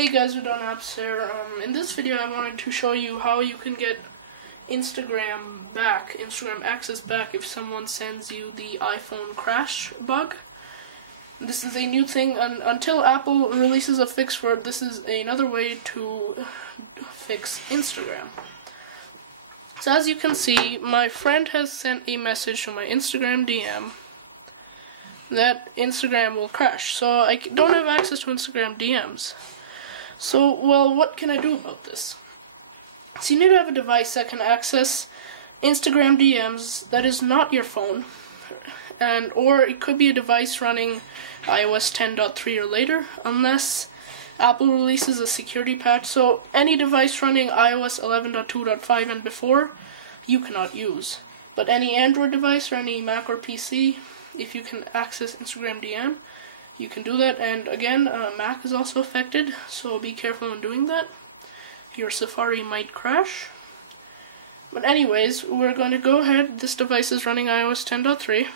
Hey guys, we're Don Apps here. In this video I wanted to show you how you can get Instagram access back if someone sends you the iPhone crash bug. This is a new thing, and until Apple releases a fix for it, this is another way to fix Instagram. So as you can see, my friend has sent a message to my Instagram DM that Instagram will crash. So I don't have access to Instagram DMs. So, well, what can I do about this? So you need to have a device that can access Instagram DMs that is not your phone, or it could be a device running iOS 10.3 or later, unless Apple releases a security patch. So any device running iOS 11.2.5 and before, you cannot use. But any Android device or any Mac or PC, if you can access Instagram DM, you can do that. And again, Mac is also affected, so be careful when doing that. Your Safari might crash. But anyways, we're going to go ahead. This device is running iOS 10.3.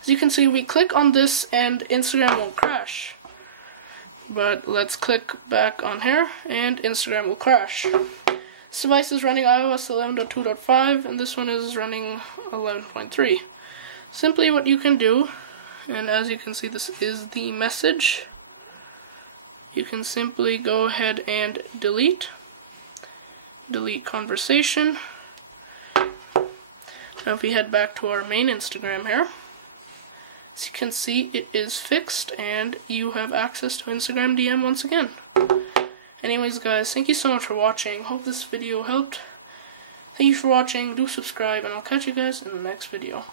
As you can see, we click on this and Instagram won't crash. But let's click back on here and Instagram will crash. This device is running iOS 11.2.5 and this one is running 11.3. Simply what you can do, and as you can see, this is the message. You can simply go ahead and delete conversation. Now if we head back to our main Instagram here, as you can see, it is fixed and you have access to Instagram DM once again. Anyways guys, thank you so much for watching. Hope this video helped. Thank you for watching, do subscribe, and I'll catch you guys in the next video.